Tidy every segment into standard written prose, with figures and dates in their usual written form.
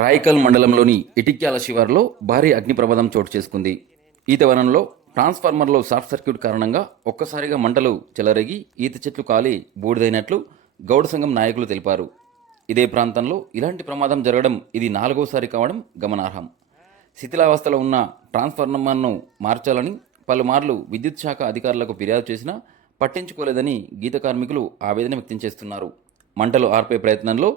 రాయకల్ మండలంలోని ఇటిక్యాల శివారులో భారీ అగ్ని ప్రమాదం చోటు చేసుకుంది. ఈతవనంలో ట్రాన్స్ఫార్మర్లో షార్ట్ సర్క్యూట్ కారణంగా ఒక్కసారిగా మంటలు చెలరేగి ఈత చెట్లు కాలి బూడిదైనట్లు గౌడ సంఘం నాయకులు తెలిపారు. ఇదే ప్రాంతంలో ఇలాంటి ప్రమాదం జరగడం ఇది 4వసారి కావడం గమనార్హం. శిథిలావస్థలో ఉన్న ట్రాన్స్ఫార్మర్ను మార్చాలని పలుమార్లు విద్యుత్ శాఖ అధికారులకు ఫిర్యాదు చేసినా పట్టించుకోలేదని గీత కార్మికులు ఆవేదన వ్యక్తం చేస్తున్నారు. మంటలు ఆర్పే ప్రయత్నంలో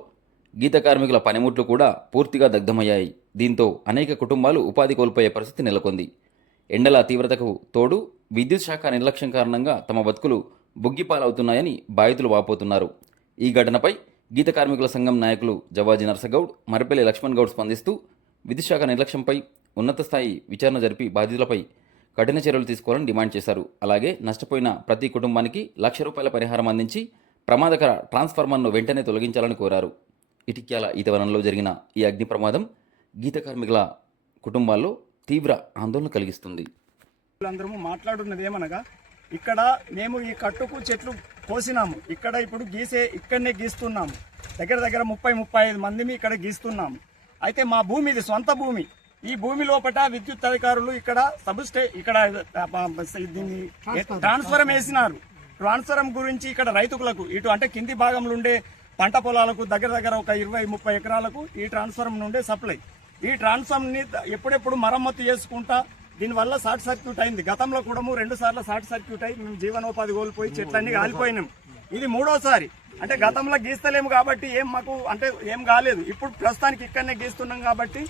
గీత కార్మికుల పనిముట్లు కూడా పూర్తిగా దగ్ధమయ్యాయి. దీంతో అనేక కుటుంబాలు ఉపాధి కోల్పోయే పరిస్థితి నెలకొంది. ఎండల తీవ్రతకు తోడు విద్యుత్ శాఖ నిర్లక్ష్యం కారణంగా తమ బతుకులు బుగ్గిపాలవుతున్నాయని బాధితులు వాపోతున్నారు. ఈ ఘటనపై గీత కార్మికుల సంఘం నాయకులు జవాజీ నర్సగౌడ్, మరిపల్లి లక్ష్మణ్ గౌడ్ స్పందిస్తూ విద్యుత్ శాఖ నిర్లక్ష్యంపై ఉన్నత స్థాయి విచారణ జరిపి బాధితులపై కఠిన చర్యలు తీసుకోవాలని డిమాండ్ చేశారు. అలాగే నష్టపోయిన ప్రతి కుటుంబానికి ₹1,00,000 పరిహారం అందించి ప్రమాదకర ట్రాన్స్ఫార్మర్ను వెంటనే తొలగించాలని కోరారు. ఇటిక్యాల ఈతవనంలో జరిగిన ఈ అగ్ని ప్రమాదం గీత కార్మికుల కుటుంబాల్లో తీవ్ర ఆందోళన కలిగిస్తుంది. అందరము మాట్లాడున్నది ఏమనగా, ఇక్కడ మేము ఈ కట్టుకు చెట్లు కోసినాము, ఇక్కడ ఇప్పుడు ఇక్కడనే గీస్తున్నాము. దగ్గర 30-35 మందిని ఇక్కడ గీస్తున్నాము. అయితే మా భూమి ఇది సొంత భూమి. ఈ భూమి లోపల విద్యుత్ అధికారులు ఇక్కడ ఇక్కడ దీన్ని ట్రాన్స్ఫరం వేసినారు. ట్రాన్స్ఫరం గురించి ఇక్కడ రైతులకు ఇటు అంటే కింది భాగంలో ఉండే పంట పొలాలకు దగ్గర ఒక 20-30 ఎకరాలకు ఈ ట్రాన్స్ఫార్మర్ నుండే సప్లై. ఈ ట్రాన్స్ఫార్మర్ని ఎప్పుడెప్పుడు మరమ్మతు చేసుకుంటా దీనివల్ల షార్ట్ సర్క్యూట్ అయింది. గతంలో కూడా 2 సార్లు షార్ట్ సర్క్యూట్ అయి మేము జీవనోపాధి కోల్పోయి చెట్లన్నీ కాలిపోయినాం. ఇది 3వసారి. అంటే గతంలో గీస్తలేము కాబట్టి ఏం కాలేదు. ఇప్పుడు ప్రస్తుతానికి ఇక్కడనే గీస్తున్నాం కాబట్టి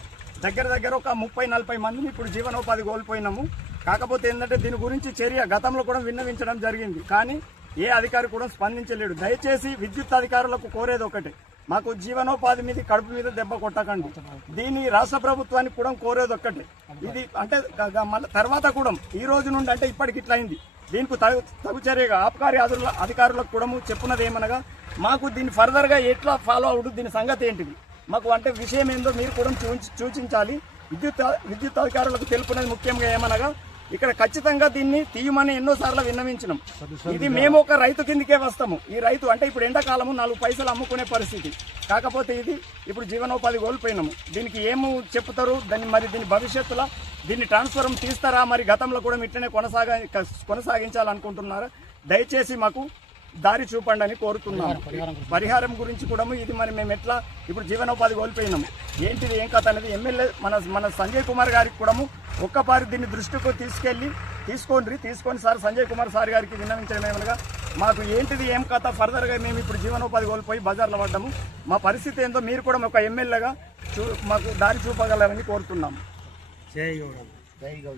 దగ్గర ఒక 30-40 మందిని ఇప్పుడు జీవనోపాధి కోల్పోయినాము. కాకపోతే ఏంటంటే దీని గురించి చర్య గతంలో కూడా విన్నవించడం జరిగింది, కానీ ఏ అధికారి కూడా స్పందించలేడు. దయచేసి విద్యుత్ అధికారులకు కోరేది ఒకటే, మాకు జీవనోపాధి మీద కడుపు మీద దెబ్బ కొట్టకండి. దీని రాష్ట్ర ప్రభుత్వానికి కూడా కోరేది ఒక్కటే. ఇది అంటే మళ్ళీ తర్వాత కూడా ఈ రోజు నుండి అంటే ఇప్పటికి ఇట్లా అయింది. దీనికి తగు చర్యగా ఆబ్కారీ అధికారులకు కూడా చెప్పున్నది ఏమనగా, మాకు దీన్ని ఫర్దర్గా ఎట్లా ఫాలో అవుడు, దీని సంగతి ఏంటిది, మాకు అంటే విషయం ఏందో మీరు కూడా సూచించాలి. విద్యుత్ అధికారులకు తెలుపున్నది ముఖ్యంగా ఏమనగా, ఇక్కడ ఖచ్చితంగా దీన్ని తీయమని ఎన్నోసార్లు విన్నవించినాం. ఇది మేము ఒక రైతు కిందకే వస్తాము. ఈ రైతు అంటే ఇప్పుడు ఎండాకాలము 4 పైసలు అమ్ముకునే పరిస్థితి. కాకపోతే ఇది ఇప్పుడు జీవనోపాధి కోల్పోయినాము. దీనికి ఏమి చెప్తారు, దీని భవిష్యత్తులో దీన్ని ట్రాన్స్ఫార్మర్ తీస్తారా, మరి గతంలో కూడా ఇట్లనే కొనసాగించాలనుకుంటున్నారా? దయచేసి మాకు దారి చూపండి అని కోరుతున్నాము. పరిహారం గురించి కూడా ఇది మరి మేము ఎట్లా ఇప్పుడు జీవనోపాధి కోల్పోయినాము, ఏంటిది ఏం కథ అనేది ఎమ్మెల్యే మన సంజయ్ కుమార్ గారికి కూడా ఒక్కపారి దీన్ని దృష్టికి తీసుకొని సార్ సంజయ్ కుమార్ సార్ గారికి విన్నవించడం ఏమనగా, మాకు ఏంటిది ఏం కథ, ఫర్దర్గా మేము ఇప్పుడు జీవనోపాధి కోల్పోయి బజార్లో పడ్డాము, మా పరిస్థితి ఏందో మీరు కూడా ఒక ఎమ్మెల్యేగా మాకు దారి చూపగలరని కోరుతున్నాము. జై గౌడ.